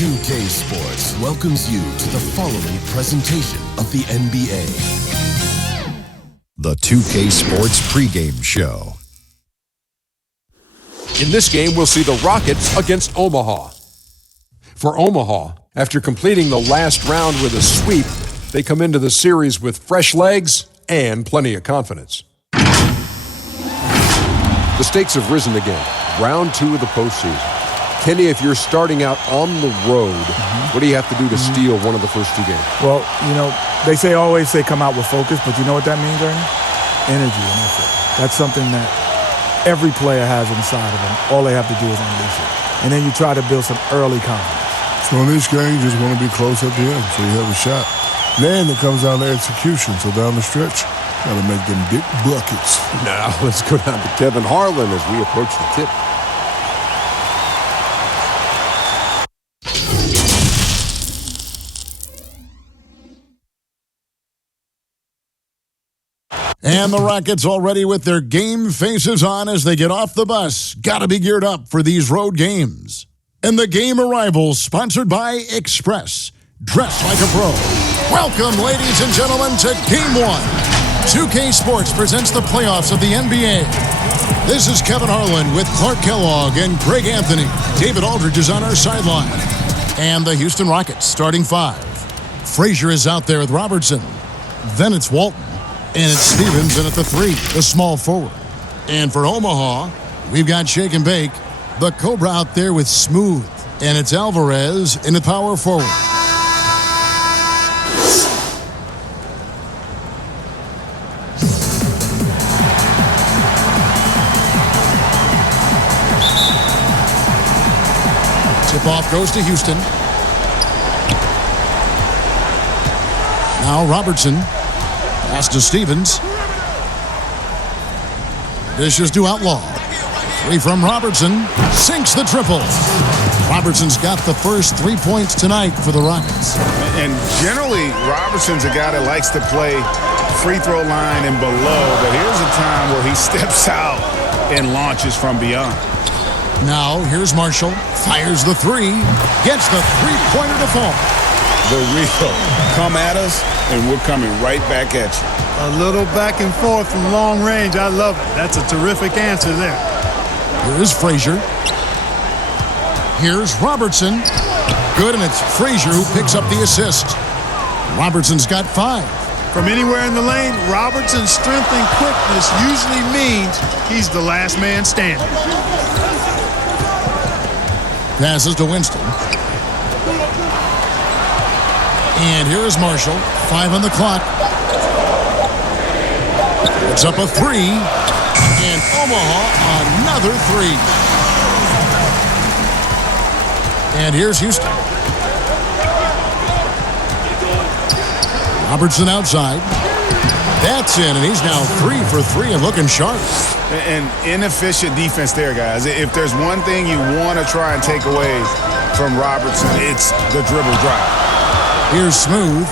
2K Sports welcomes you to the following presentation of the NBA. The 2K Sports pregame show. In this game, we'll see the Rockets against Omaha. For Omaha, after completing the last round with a sweep, they come into the series with fresh legs and plenty of confidence. The stakes have risen again. Round 2 of the postseason. Kenny, if you're starting out on the road, what do you have to do to steal one of the first 2 games? Well, they always say come out with focus, but you know what that means, Ernie? Energy and effort. That's something that every player has inside of them. All they have to do is unleash it. And then you try to build some early confidence. So in this game, you just want to be close at the end so you have a shot. Then it comes down to execution. So down the stretch, got to make them big buckets. Now let's go down to Kevin Harlan as we approach the tip. And the Rockets already with their game faces on as they get off the bus. Gotta be geared up for these road games. And the game arrival sponsored by Express. Dress like a pro. Welcome, ladies and gentlemen, to Game 1. 2K Sports presents the playoffs of the NBA. This is Kevin Harlan with Clark Kellogg and Greg Anthony. David Aldridge is on our sideline. And the Houston Rockets starting 5. Frazier is out there with Robertson. Then it's Walton. And it's Stevens in at the 3, the small forward. And for Omaha, we've got Shake and Bake, the Cobra out there with Smooth. And it's Alvarez in the power forward. Tip-off goes to Houston. Now Robertson. Pass to Stevens. Dishes to Outlaw. 3 from Robertson. Sinks the triple. Robertson's got the first 3 points tonight for the Rockets. And generally, Robertson's a guy that likes to play free throw line and below, but here's a time where he steps out and launches from beyond. Now, here's Marshall. Fires the 3. Gets the three-pointer to fall. The real come at us, and we're coming right back at you. A little back and forth from long range. I love it. That's a terrific answer there. Here's Frazier. Here's Robertson. Good, and it's Frazier who picks up the assist. Robertson's got 5. From anywhere in the lane, Robertson's strength and quickness usually means he's the last man standing. Passes to Winston. And here is Marshall. 5 on the clock. It's up a 3. And Omaha, another 3. And here's Houston. Robertson outside. That's in, and he's now 3 for 3 and looking sharp. And inefficient defense there, guys. If there's one thing you want to try and take away from Robertson, it's the dribble drive. Here's Smooth.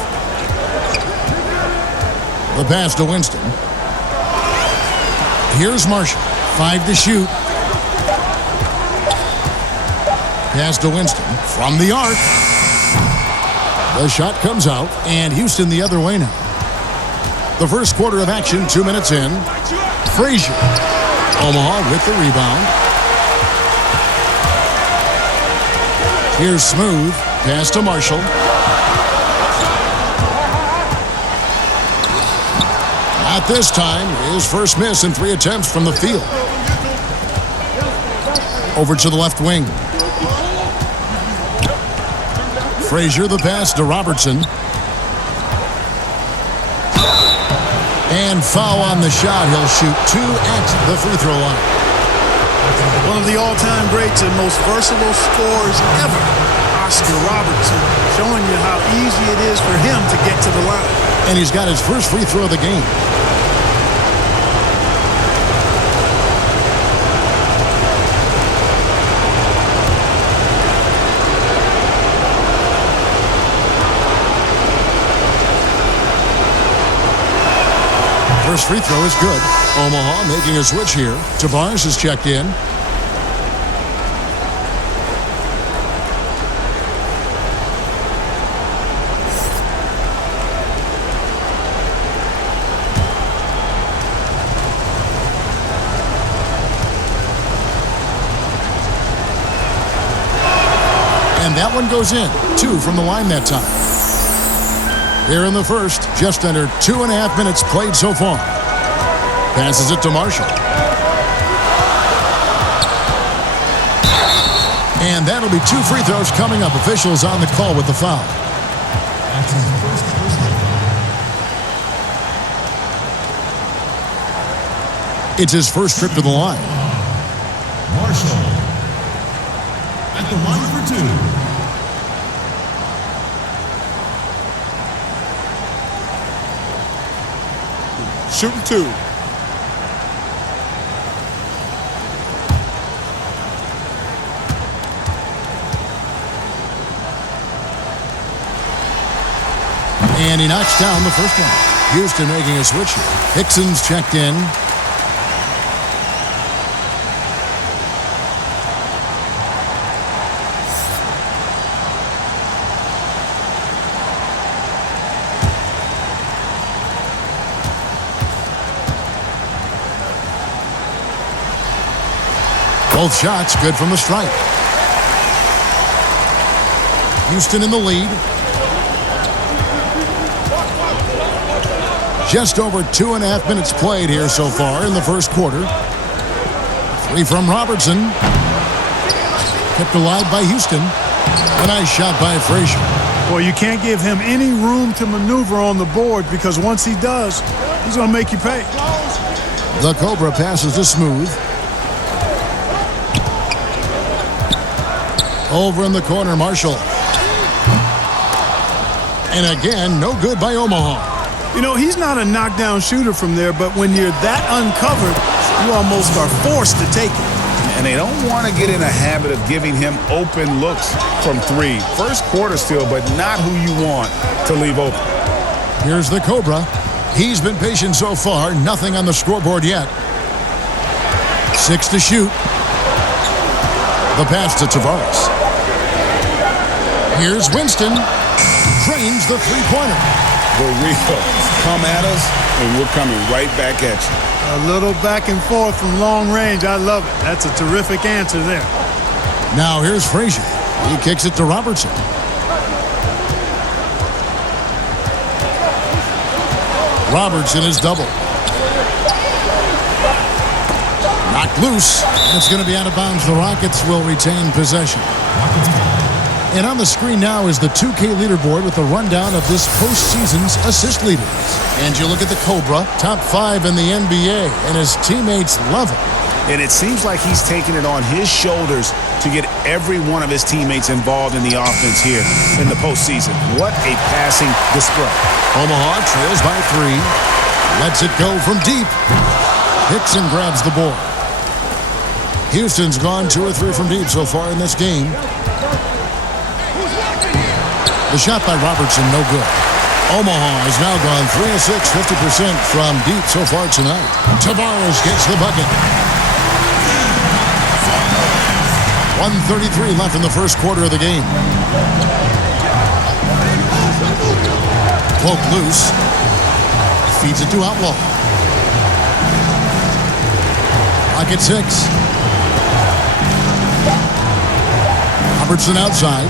The pass to Winston. Here's Marshall. 5 to shoot. Pass to Winston from the arc. The shot comes out, and Houston the other way now. The first quarter of action, 2 minutes in. Frazier. Omaha with the rebound. Here's Smooth. Pass to Marshall. Not this time. His first miss in 3 attempts from the field. Over to the left wing. Frazier, the pass to Robertson. And foul on the shot. He'll shoot 2 at the free throw line. One of the all-time greats and most versatile scorers ever, Oscar Robertson, showing you how easy it is for him to get to the line. And he's got his first free throw of the game. First free throw is good. Omaha making a switch here. Tavares is checked in. that one goes in. 2 from the line that time. Here in the first, just under 2.5 minutes played so far. Passes it to Marshall. And that'll be 2 free throws coming up. Officials on the call with the foul. It's his first trip to the line. Marshall at the line for 2. Shooting 2. And he knocks down the first one. Houston making a switch here. Hickson's checked in. Both shots good from the stripe. Houston in the lead. Just over 2.5 minutes played here so far in the first quarter. 3 from Robertson. Kept alive by Houston. A nice shot by Frazier. Well, you can't give him any room to maneuver on the board because once he does, he's going to make you pay. The Cobra passes to Smooth. Over in the corner, Marshall. And again, no good by Omaha. You know, he's not a knockdown shooter from there, but when you're that uncovered, you almost are forced to take it. And they don't want to get in a habit of giving him open looks from 3. First quarter still, but not who you want to leave open. Here's the Cobra. He's been patient so far. Nothing on the scoreboard yet. 6 to shoot. The pass to Tavares. Here's Winston. Drains the three-pointer. For real. Come at us, and we're coming right back at you. A little back and forth from long range. I love it. That's a terrific answer there. Now here's Frazier. He kicks it to Robertson. Robertson is double. Knocked loose. It's going to be out of bounds. The Rockets will retain possession. And on the screen now is the 2K leaderboard with a rundown of this postseason's assist leaders. And you look at the Cobra, top 5 in the NBA, and his teammates love it. And it seems like he's taking it on his shoulders to get every one of his teammates involved in the offense here in the postseason. What a passing display. Omaha trails by 3. Lets it go from deep. Hickson grabs the board. Houston's gone 2 or 3 from deep so far in this game. The shot by Robertson, no good. Omaha has now gone 3 of 6, 50% from deep so far tonight. Tavares gets the bucket. 1:33 left in the first quarter of the game. Poke loose. Feeds it to Outlaw. Rocket 6. Robertson outside.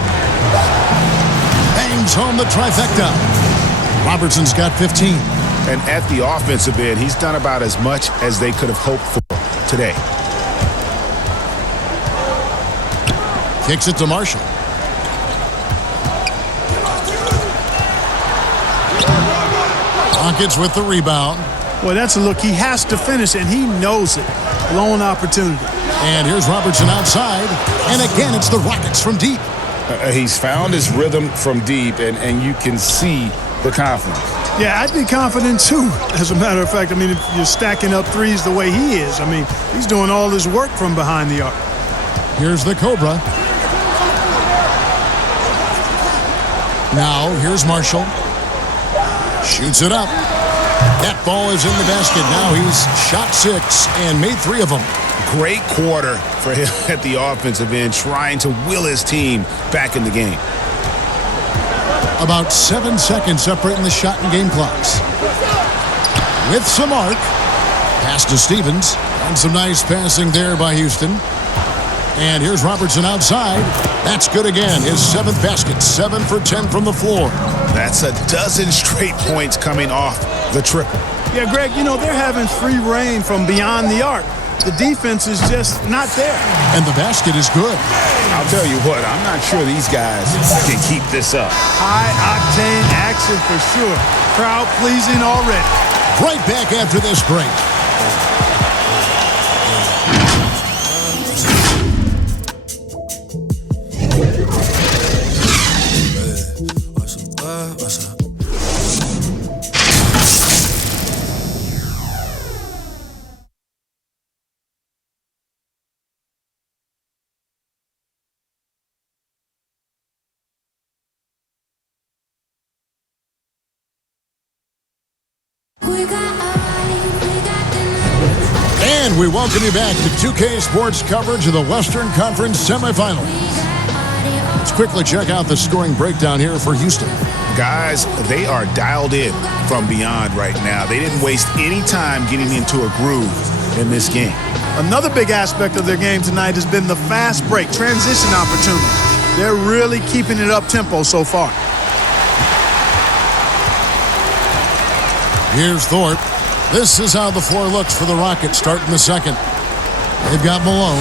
Bangs home the trifecta. Robertson's got 15. And at the offensive end, he's done about as much as they could have hoped for today. Kicks it to Marshall. Rockets with the rebound. Well, that's a look. He has to finish, and he knows it. Lone opportunity. And here's Robertson outside. And again, it's the Rockets from deep. He's found his rhythm from deep, and you can see the confidence. Yeah, I'd be confident, too, as a matter of fact. I mean, if you're stacking up threes the way he is, I mean, he's doing all his work from behind the arc. Here's the Cobra. Now, here's Marshall. Shoots it up. That ball is in the basket. Now he's shot 6 and made 3 of them. Great quarter for him at the offensive end, trying to will his team back in the game. About 7 seconds separating the shot and game clocks. With some arc. Pass to Stevens. And some nice passing there by Houston. And here's Robertson outside. That's good again. His 7th basket, 7 for 10 from the floor. That's a dozen straight points coming off the triple. Yeah, Greg, you know, they're having free reign from beyond the arc. The defense is just not there. And the basket is good. I'll tell you what, I'm not sure these guys can keep this up. High-octane action for sure. Crowd-pleasing already. Right back after this break. And we welcome you back to 2K Sports coverage of the Western Conference semifinals. Let's quickly check out the scoring breakdown here for Houston. Guys, they are dialed in from beyond right now. They didn't waste any time getting into a groove in this game. Another big aspect of their game tonight has been the fast break, transition opportunity. They're really keeping it up-tempo so far. Here's Thorpe. This is how the floor looks for the Rockets starting the second. They've got Malone.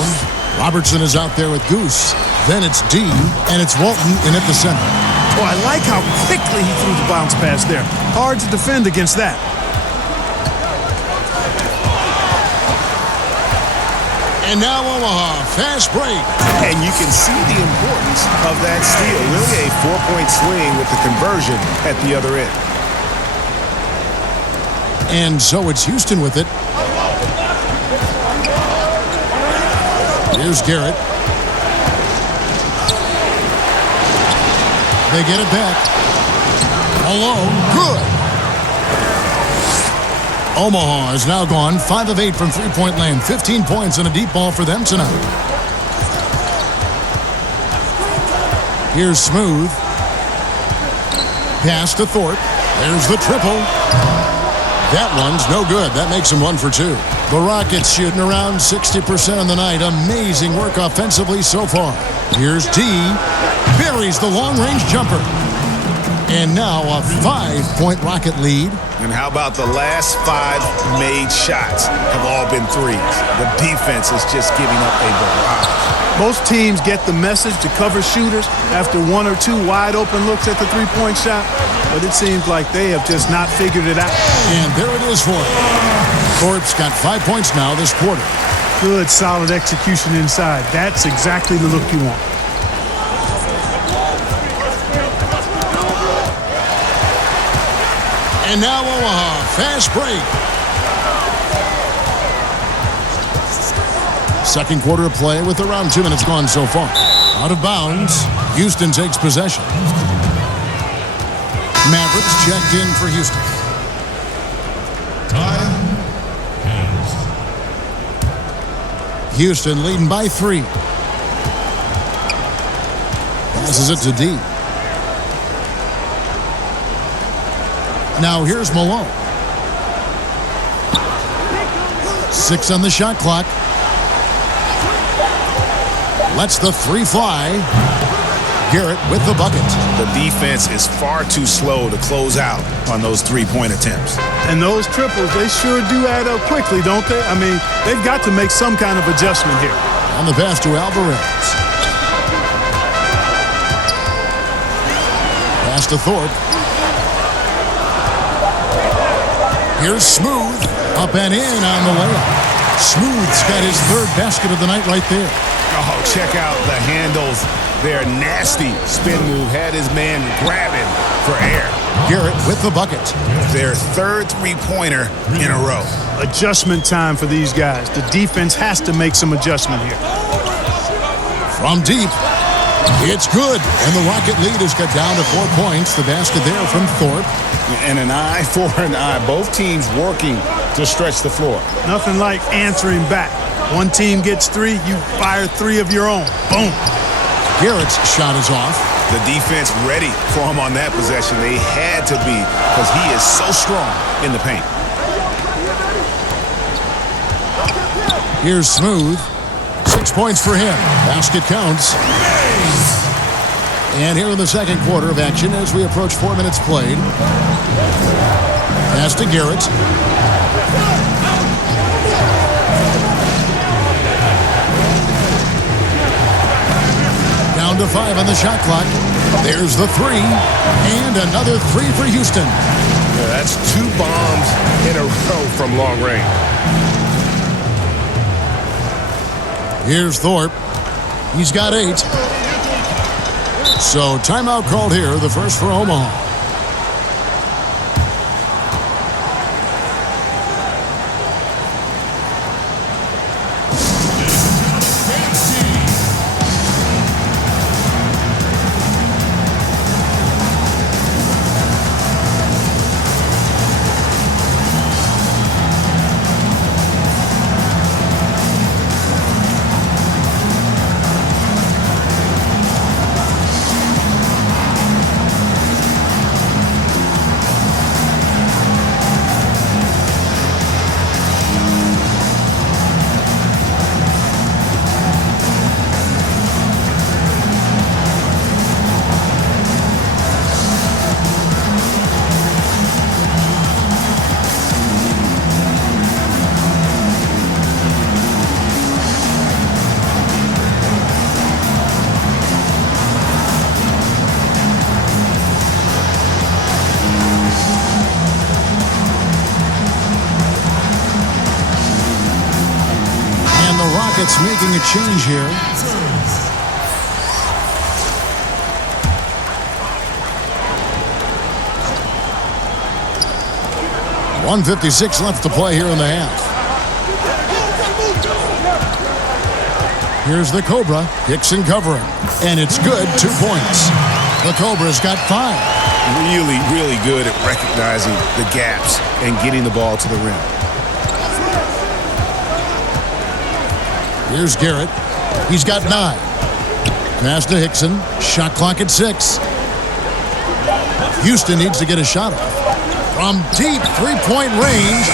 Robertson is out there with Goose. Then it's D, and it's Walton in at the center. Oh, I like how quickly he threw the bounce pass there. Hard to defend against that. And now Omaha, fast break. And you can see the importance of that steal. Really a 4-point swing with the conversion at the other end. And so it's Houston with it. Here's Garrett. They get it back. Alone. Good. Omaha is now gone 5 of 8 from three-point land. 15 points and a deep ball for them tonight. Here's Smooth. Pass to Thorpe. There's the triple. That one's no good. That makes them 1 for 2. The Rockets shooting around 60% on the night. Amazing work offensively so far. Here's D. Buries the long-range jumper. And now a 5-point Rocket lead. And how about the last 5 made shots have all been threes? The defense is just giving up a barrage. Most teams get the message to cover shooters after 1 or 2 wide-open looks at the three-point shot, but it seems like they have just not figured it out. And there it is for him. Thorpe's got 5 points now this quarter. Good, solid execution inside. That's exactly the look you want. And now Omaha, fast break. Second quarter of play with around 2 minutes gone so far. Out of bounds, Houston takes possession. Mavericks checked in for Houston. Houston leading by 3. Passes it to D. Now here's Malone. 6 on the shot clock. Lets the 3 fly. Garrett with the bucket. The defense is far too slow to close out on those 3-point attempts. And those triples, they sure do add up quickly, don't they? I mean, they've got to make some kind of adjustment here. On the pass to Alvarez. Pass to Thorpe. Here's Smooth. Up and in on the layup. Smooth's got his 3rd basket of the night right there. Oh, check out the handles. Their nasty spin move had his man grabbing for air. Garrett with the bucket. Their 3rd 3-pointer in a row. Adjustment time for these guys. The defense has to make some adjustment here. From deep. It's good. And the Rocket lead is cut down to 4 points. The basket there from Thorpe. And an eye for an eye. Both teams working to stretch the floor. Nothing like answering back. One team gets 3, you fire 3 of your own. Boom. Garrett's shot is off. The defense ready for him on that possession. They had to be because he is so strong in the paint. Here's Smooth. 6 6 points for him. Basket counts. And here in the second quarter of action as we approach 4 minutes played. Pass to Garrett. Down to 5 on the shot clock. There's the three. And another three for Houston. Yeah, that's 2 bombs in a row from long range. Here's Thorpe. He's got 8. So timeout called here, the first for Omaha. Rockets making a change here. .156 left to play here in the half. Here's the Cobra. Hickson covering. And it's good. 2 points. The Cobra's got 5. Really, really good at recognizing the gaps and getting the ball to the rim. Here's Garrett. He's got 9. Pass to Hickson. Shot clock at 6. Houston needs to get a shot off. From deep three-point range.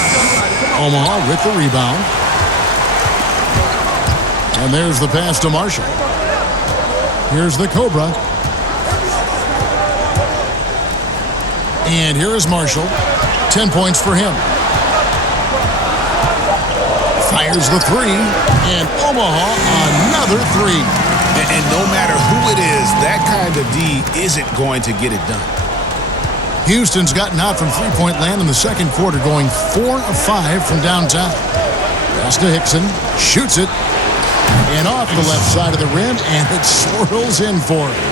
Omaha with the rebound. And there's the pass to Marshall. Here's the Cobra. And here is Marshall. 10 points for him. Fires the three, and Omaha another three. And no matter who it is, that kind of D isn't going to get it done. Houston's gotten out from three-point land in the second quarter, going 4 of 5 from downtown. Pass to Hickson, shoots it, and off the left side of the rim, and it swirls in for him.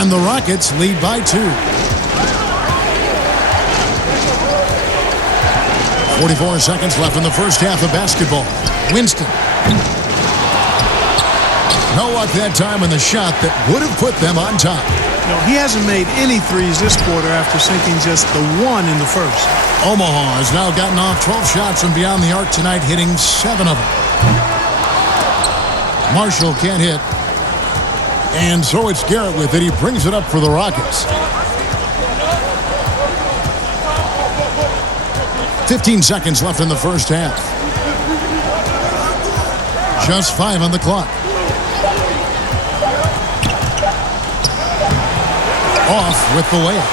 And the Rockets lead by 2. 44 seconds left in the first half of basketball. Winston. No luck that time in the shot that would have put them on top. No, he hasn't made any threes this quarter after sinking just the 1 in the first. Omaha has now gotten off 12 shots from beyond the arc tonight, hitting 7 of them. Marshall can't hit. And so it's Garrett with it. He brings it up for the Rockets. 15 seconds left in the first half. Just 5 on the clock. Off with the layup.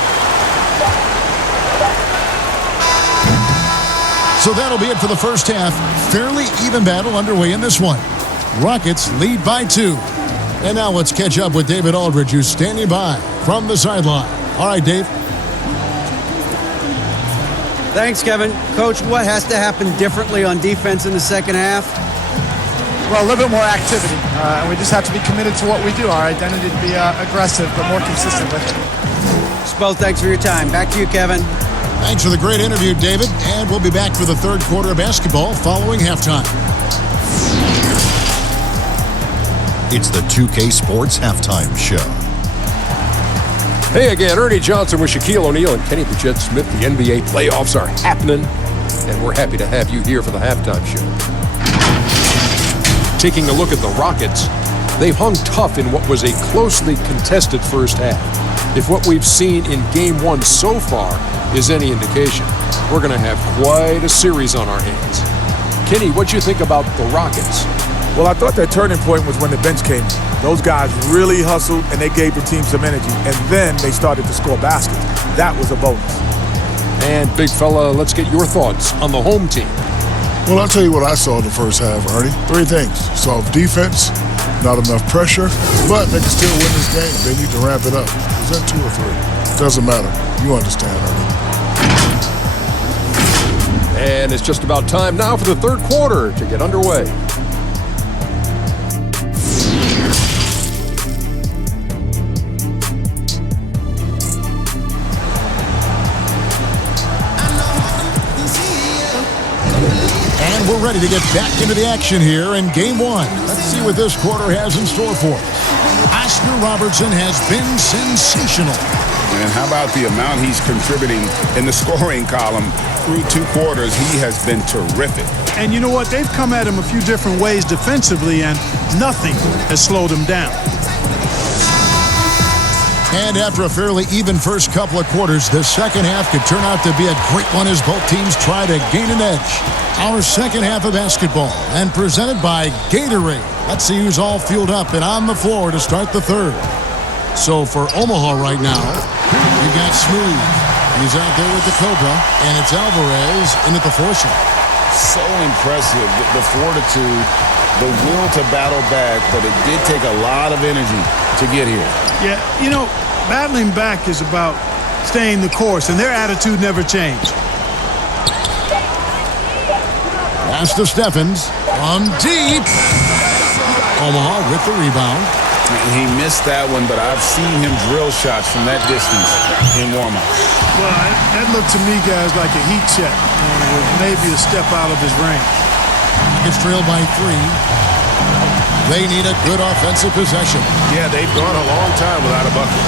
So that'll be it for the first half. Fairly even battle underway in this one. Rockets lead by 2. And now let's catch up with David Aldridge, who's standing by from the sideline. All right, Dave. Thanks, Kevin. Coach, what has to happen differently on defense in the second half? Well, a little bit more activity. And we just have to be committed to what we do. Our identity to be aggressive, but more consistent with it. Spell, thanks for your time. Back to you, Kevin. Thanks for the great interview, David. And we'll be back for the third quarter of basketball following halftime. It's the 2K Sports Halftime Show. Hey again, Ernie Johnson with Shaquille O'Neal and Kenny the Jet Smith. The NBA playoffs are happening, and we're happy to have you here for the halftime show. Taking a look at the Rockets, they've hung tough in what was a closely contested first half. If what we've seen in Game 1 so far is any indication, we're going to have quite a series on our hands. Kenny, what do you think about the Rockets? Well, I thought that turning point was when the bench came in. Those guys really hustled, and they gave the team some energy. And then they started to score baskets. That was a bonus. And, big fella, let's get your thoughts on the home team. Well, I'll tell you what I saw in the first half, Ernie. 3 things. Soft defense, not enough pressure, but they can still win this game. They need to ramp it up. Is that 2 or 3? Doesn't matter. You understand, Ernie. And it's just about time now for the third quarter to get underway. And we're ready to get back into the action here in Game 1. Let's see what this quarter has in store for us. Oscar Robertson has been sensational. And how about the amount he's contributing in the scoring column through 2 quarters? He has been terrific. And you know what? They've come at him a few different ways defensively, and nothing has slowed him down. And after a fairly even first couple of quarters, the second half could turn out to be a great one as both teams try to gain an edge. Our second half of basketball, and presented by Gatorade. Let's see who's all fueled up and on the floor to start the third. So for Omaha right now, we've got Smooth. He's out there with the Cobra, and it's Alvarez in at the foursome. So impressive, the fortitude, the will to battle back, but it did take a lot of energy to get here. Yeah, you know, battling back is about staying the course, and their attitude never changed. Pass to Steffens from deep. Omaha with the rebound. He missed that one, but I've seen him drill shots from that distance in warm-up. Well, that looked to me, guys, like a heat check. With maybe a step out of his range. It's trailed by 3. They need a good offensive possession. Yeah, they've gone a long time without a bucket.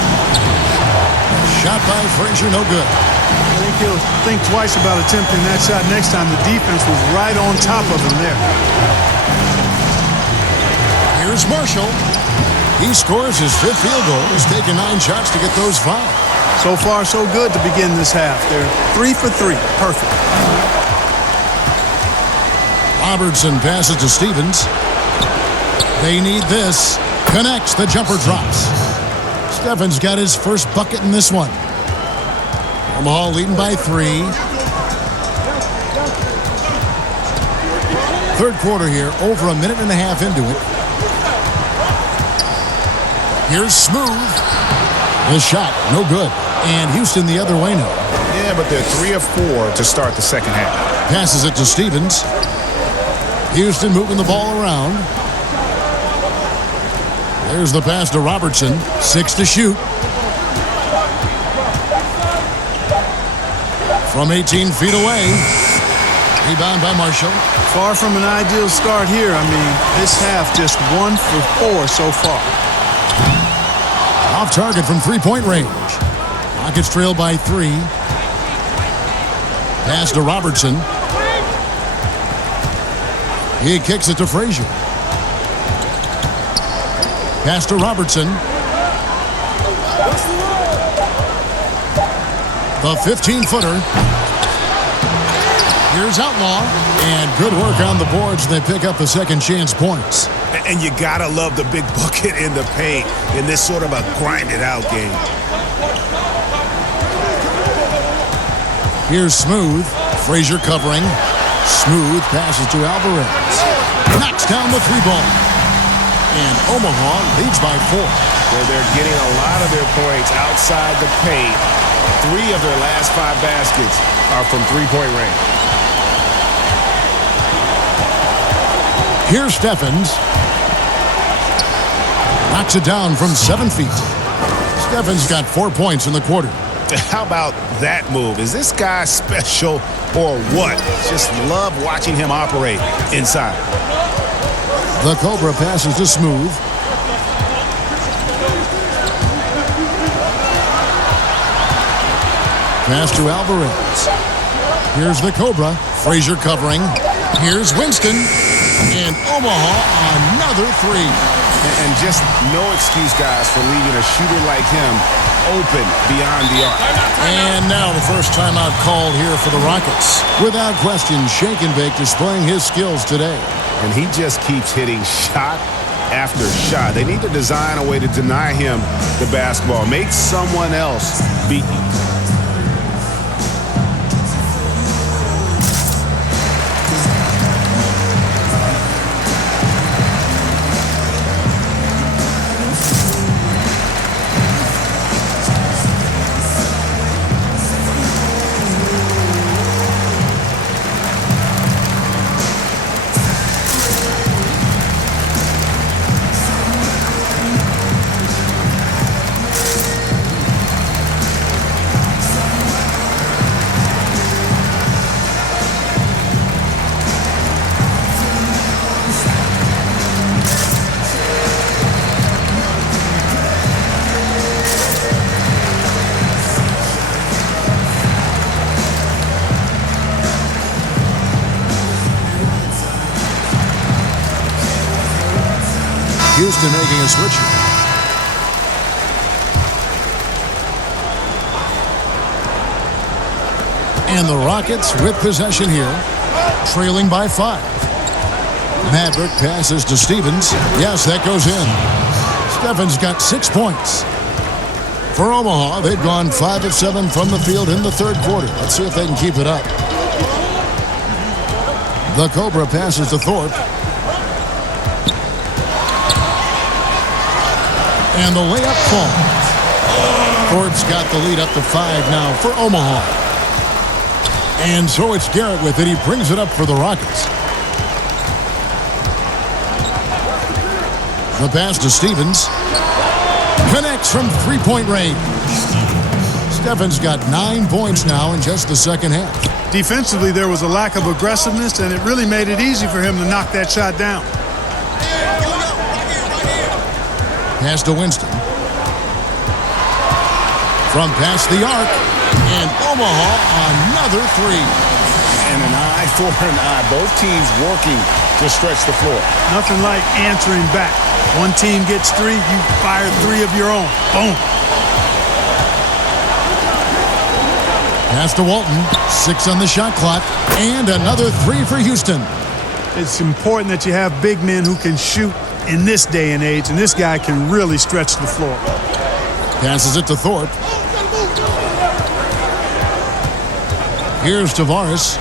Shot by Frazier, no good. I think he'll think twice about attempting that shot next time. The defense was right on top of him there. Here's Marshall. He scores his 5th field goal. He's taken 9 shots to get those 5. So far, so good to begin this half. They're 3 for 3. Perfect. Robertson passes to Stevens. They need this. Connects. The jumper drops. Steffens got his first bucket in this one. Omaha leading by 3. Third quarter here, over a minute and a half into it. Here's Smooth. The shot, no good. And Houston the other way now. Yeah, but they're 3 of 4 to start the second half. Passes it to Stevens. Houston moving the ball around. There's the pass to Robertson. 6 to shoot. From 18 feet away. Rebound by Marshall. Far from an ideal start here. I mean, this half just 1 for 4 so far. Off target from 3-point range. Rockets trail by 3. Pass to Robertson. He kicks it to Frazier. Pass to Robertson. The 15-footer. Here's Outlaw. And good work on the boards. They pick up the second chance points. And you gotta love the big bucket in the paint in this sort of a grinded-out game. Here's Smooth. Frazier covering. Smooth passes to Alvarez. Knocks down the 3-ball. And Omaha leads by 4. Where they're getting a lot of their points outside the paint. 3 of their last 5 baskets are from 3-point range. Here's Steffens. Knocks it down from 7 feet. Steffens got 4 points in the quarter. How about that move? Is this guy special or what? Just love watching him operate inside. The Cobra passes to Smooth. Pass to Alvarez. Here's the Cobra. Frazier covering. Here's Winston. And Omaha another 3. And just no excuse, guys, for leaving a shooter like him open beyond the arc. And now the first timeout called here for the Rockets. Without question, Shake and Bake displaying his skills today. and he just keeps hitting shot after shot. They need to design a way to deny him the basketball. Make someone else beat you. Houston making a switch. And the Rockets with possession here, trailing by 5. Maverick passes to Stevens. Yes, that goes in. Stevens got 6 points. For Omaha, they've gone 5 of 7 from the field in the third quarter. Let's see if they can keep it up. The Cobra passes to Thorpe. And the layup falls. Thorpe's got the lead up to 5 now for Omaha. And so it's Garrett with it. He brings it up for the Rockets. The pass to Stevens. Connects from three-point range. Stevens got 9 points now in just the second half. Defensively, there was a lack of aggressiveness, and it really made it easy for him to knock that shot down. Pass to Winston. From past the arc. And Omaha, another 3. And an eye for an eye. Both teams working to stretch the floor. Nothing like answering back. One team gets 3, you fire 3 of your own. Boom. Pass to Walton. 6 on the shot clock. And another 3 for Houston. It's important that you have big men who can shoot in this day and age, and this guy can really stretch the floor. Passes it to Thorpe. Here's Tavares.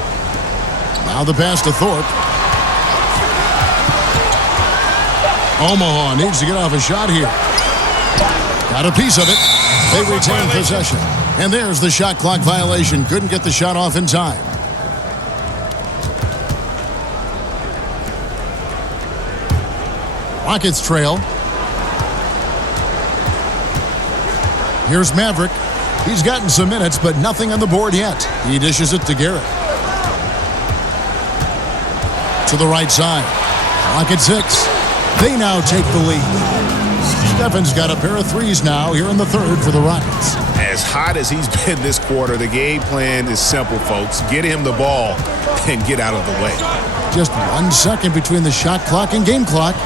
Now the pass to Thorpe. Omaha needs to get off a shot here. Got a piece of it. They retain possession. And there's the shot clock violation. Couldn't get the shot off in time. Rockets trail. Here's Maverick. He's gotten some minutes, but nothing on the board yet. He dishes it to Garrett. To the right side. Rockets 6. They now take the lead. Stevens got a pair of 3s now here in the third for the Rockets. As hot as he's been this quarter, the game plan is simple, folks. Get him the ball and get out of the way. Just 1 second between the shot clock and game clock.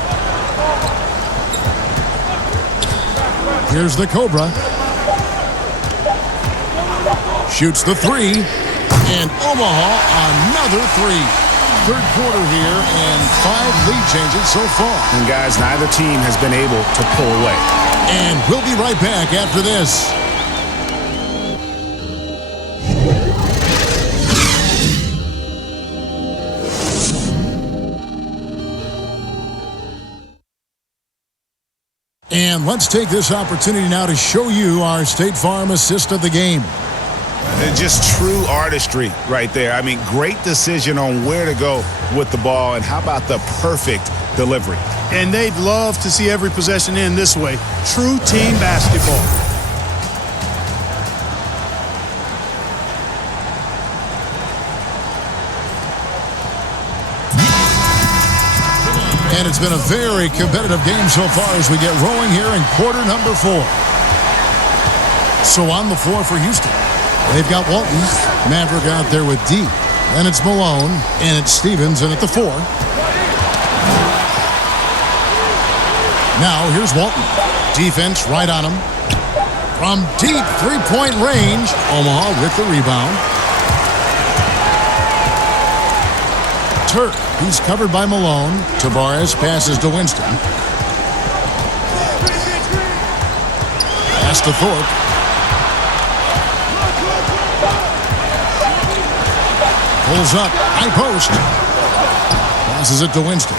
Here's the Cobra. Shoots the 3. And Omaha, another 3. Third quarter here and 5 lead changes so far. And guys, neither team has been able to pull away. And we'll be right back after this. And let's take this opportunity now to show you our State Farm assist of the game. Just true artistry right there. I mean, great decision on where to go with the ball, and how about the perfect delivery? And they'd love to see every possession end this way. True team basketball. And it's been a very competitive game so far as we get rolling here in quarter number 4. So on the floor for Houston, they've got Walton, Maverick out there with D. Then it's Malone, and it's Stevens in at the 4. Now here's Walton. Defense right on him. From deep three-point range, Omaha with the rebound. Turk. He's covered by Malone. Tavares passes to Winston. Pass to Thorpe. Pulls up. High post. Passes it to Winston.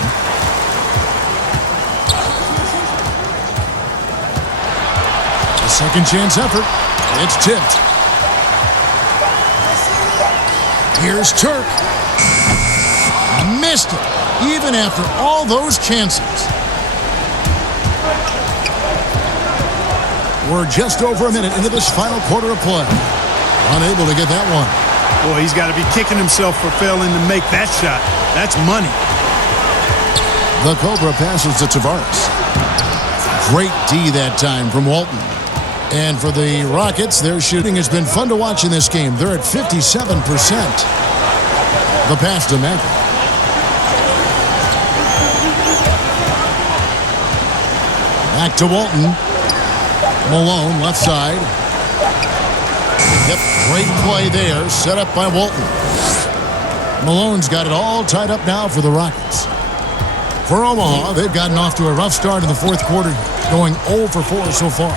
A second chance effort. It's tipped. Here's Turk. Missed it, even after all those chances. We're just over a minute into this final quarter of play. Unable to get that one. Boy, he's got to be kicking himself for failing to make that shot. That's money. The Cobra passes to Tavares. Great D that time from Walton. And for the Rockets, their shooting has been fun to watch in this game. They're at 57%. The pass to Maverick. Back to Walton. Malone, left side. Yep, great play there, set up by Walton. Malone's got it all tied up now for the Rockets. For Omaha, they've gotten off to a rough start in the fourth quarter, going 0 for 4 so far.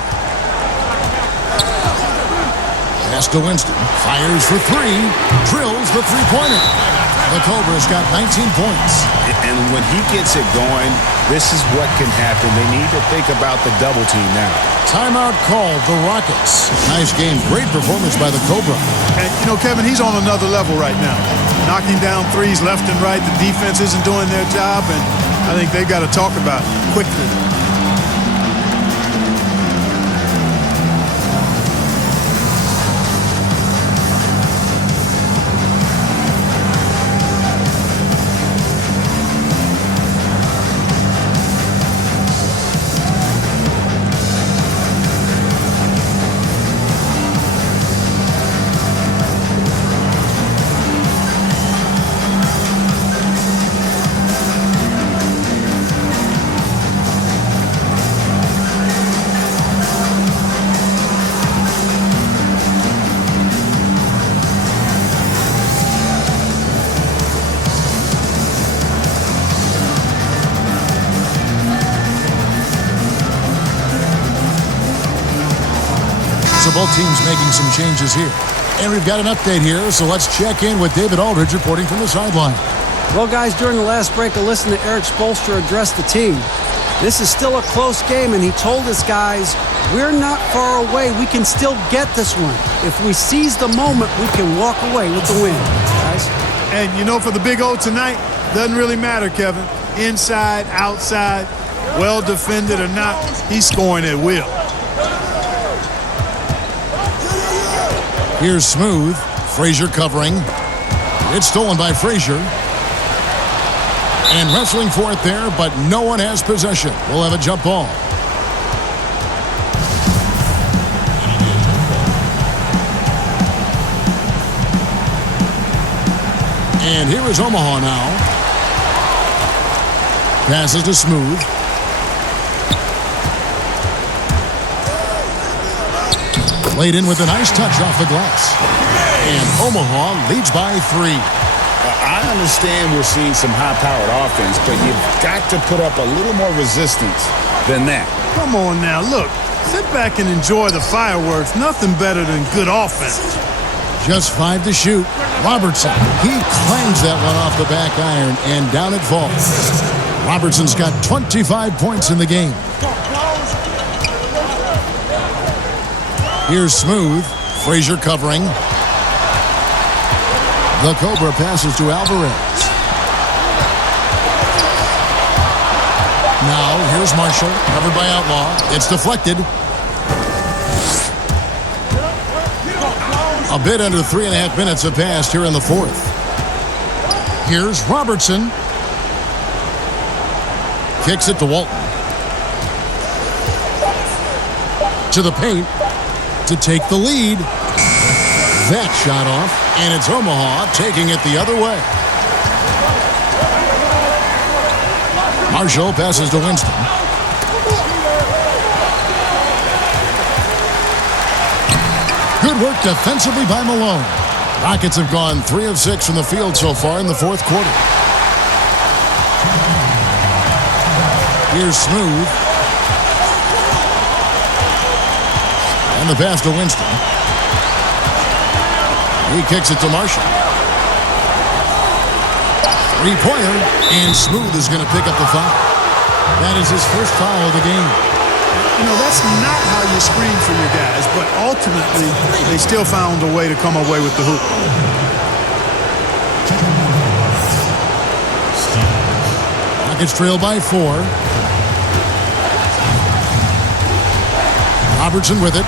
Pass to Winston, fires for three, drills the three-pointer. The Cobra's got 19 points. And when he gets it going, this is what can happen. They need to think about the double team now. Timeout called, the Rockets. Nice game, great performance by the Cobra. And, you know, Kevin, he's on another level right now. Knocking down threes left and right. The defense isn't doing their job, and I think they've got to talk about it quickly. So both teams making some changes here. And we've got an update here, so let's check in with David Aldridge reporting from the sideline. Well, guys, during the last break, I listened to Eric Spoelstra address the team. This is still a close game, and he told his guys, we're not far away. We can still get this one. If we seize the moment, we can walk away with the win, guys. And, you know, for the Big O tonight, doesn't really matter, Kevin. Inside, outside, well defended or not, he's scoring at will. Here's Smooth. Frazier covering. It's stolen by Frazier. And wrestling for it there, but no one has possession. We'll have a jump ball. And here is Omaha now. Passes to Smooth. Laid in with a nice touch off the glass. And Omaha leads by 3. I understand we're seeing some high-powered offense, but you've got to put up a little more resistance than that. Come on now, look. Sit back and enjoy the fireworks. Nothing better than good offense. Just 5 to shoot. Robertson, he clangs that one off the back iron, and down it falls. Robertson's got 25 points in the game. Here's Smooth. Frazier covering. The Cobra passes to Alvarez. Now, here's Marshall, covered by Outlaw. It's deflected. A bit under 3.5 minutes have passed here in the fourth. Here's Robertson. Kicks it to Walton. To the paint to take the lead. That shot off, and it's Omaha taking it the other way. Marshall passes to Winston. Good work defensively by Malone. Rockets have gone 3 of 6 from the field so far in the fourth quarter. Here's Smooth. And the pass to Winston. He kicks it to Marshall. Three-pointer, and Smooth is going to pick up the foul. That is his first foul of the game. You know, that's not how you screen for your guys, but ultimately, they still found a way to come away with the hoop. Rockets trail by 4. Robertson with it.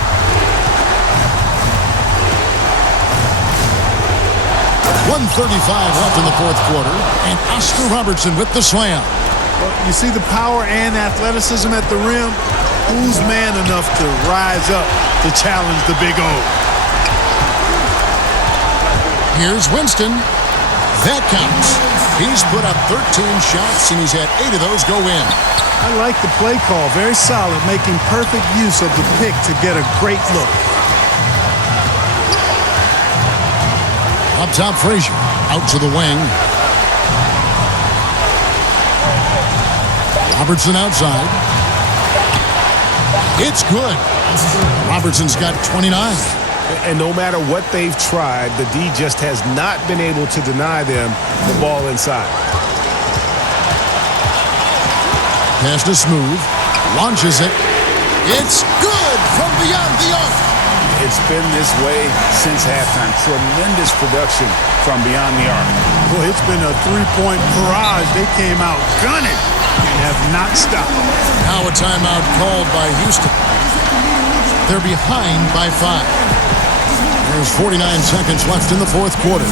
.135 left in the fourth quarter, and Oscar Robertson with the slam. Well, you see the power and athleticism at the rim. Who's man enough to rise up to challenge the Big O? Here's Winston. That counts. He's put up 13 shots, and he's had 8 of those go in. I like the play call. Very solid, making perfect use of the pick to get a great look. Up top, Frazier. Out to the wing. Robertson outside. It's good. Robertson's got 29. And no matter what they've tried, the D just has not been able to deny them the ball inside. Pass to Smooth. Launches it. It's good from beyond the arc. It's been this way since halftime. Tremendous production from beyond the arc. Boy, it's been a three-point barrage. They came out gunning and have not stopped. Now a timeout called by Houston. They're behind by 5. There's 49 seconds left in the fourth quarter.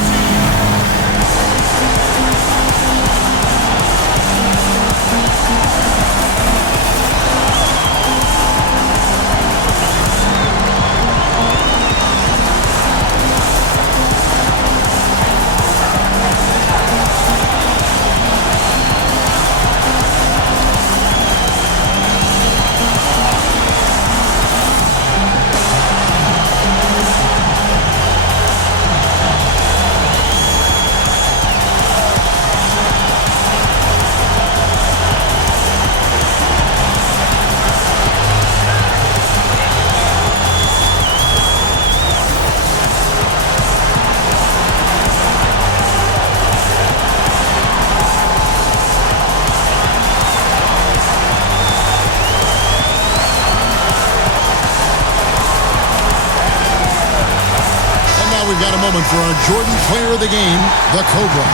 For our Jordan player of the game, the Cobra.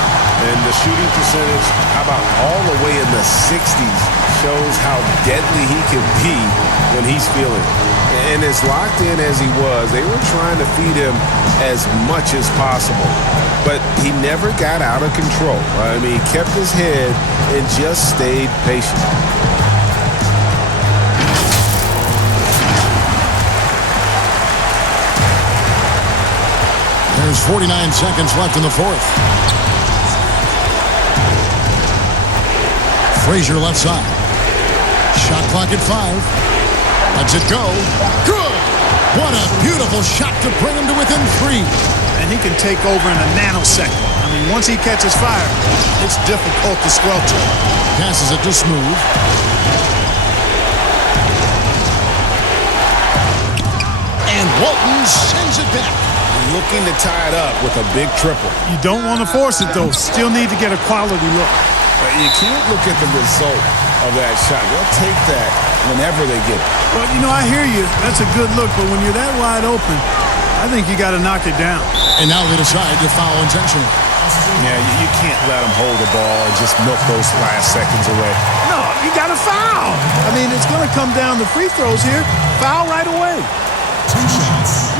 And the shooting percentage, how about all the way in the 60s, shows how deadly he can be when he's feeling it. And as locked in as he was, they were trying to feed him as much as possible. But he never got out of control. I mean, he kept his head and just stayed patient. There's 49 seconds left in the fourth. Frazier left side. Shot clock at 5. Lets it go. Good! What a beautiful shot to bring him to within 3. And he can take over in a nanosecond. I mean, once he catches fire, it's difficult to squelch him. Passes it to Smooth. And Walton sends it back. Looking to tie it up with a big triple. You don't want to force it, though. Still need to get a quality look. You can't look at the result of that shot. They'll take that whenever they get it. Well, you know, I hear you. That's a good look, but when you're that wide open, I think you got to knock it down. And now they decide to foul intentionally. Yeah, you can't let them hold the ball and just milk those last seconds away. No, you got to foul. I mean, it's going to come down to free throws here. Foul right away. 2 shots.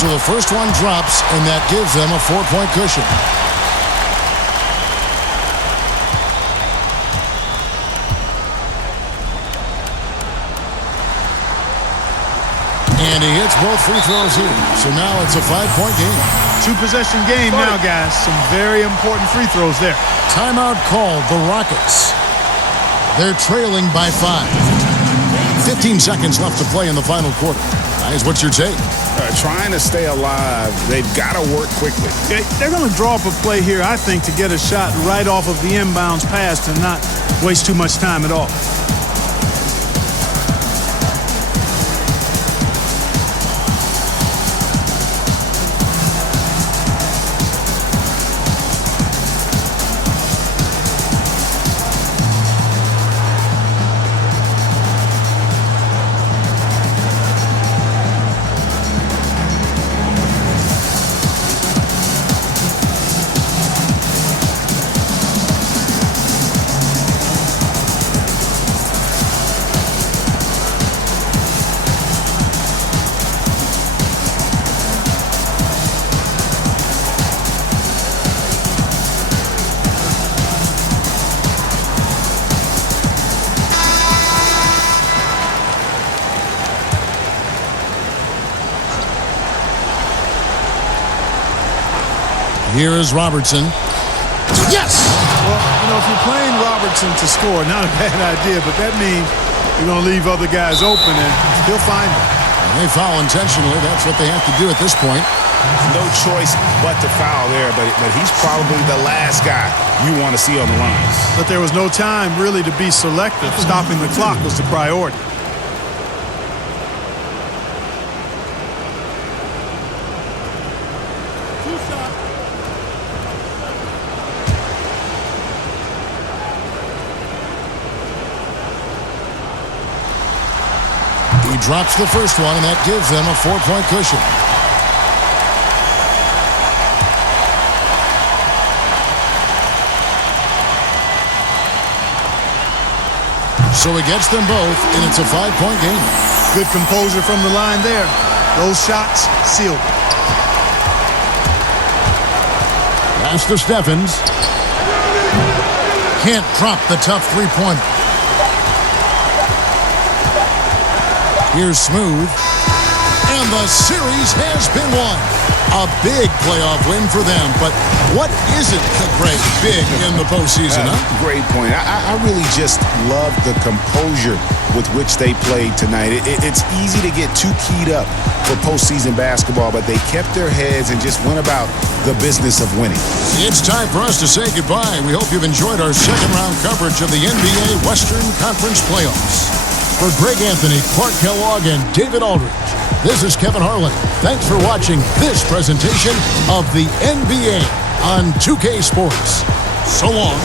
So the first one drops, and that gives them a 4-point cushion. And he hits both free throws here. So now it's a 5-point game. 2-possession game now, guys. Some very important free throws there. Timeout called, the Rockets. They're trailing by 5. 15 seconds left to play in the final quarter. Guys, what's your take? Trying to stay alive, they've got to work quickly. They're going to draw up a play here, I think, to get a shot right off of the inbounds pass and not waste too much time at all. Here is Robertson. Yes! Well, if you're playing Robertson to score, not a bad idea, but that means you're going to leave other guys open, and he'll find them. And they foul intentionally. That's what they have to do at this point. No choice but to foul there, but he's probably the last guy you want to see on the runs. But there was no time really to be selective. Stopping the clock was the priority. He drops the first one, and that gives them a 4-point cushion. So he gets them both, and it's a 5-point game. Good composure from the line there. Those shots sealed. Pass to Steffens. Can't drop the tough three-pointer. Here's Smooth. And the series has been won. A big playoff win for them. But what isn't great big in the postseason, huh? Great point. I really just love the composure with which they played tonight. It's easy to get too keyed up for postseason basketball, but they kept their heads and just went about the business of winning. It's time for us to say goodbye. We hope you've enjoyed our second-round coverage of the NBA Western Conference Playoffs. For Greg Anthony, Clark Kellogg, and David Aldridge, this is Kevin Harlan. Thanks for watching this presentation of the NBA on 2K Sports. So long.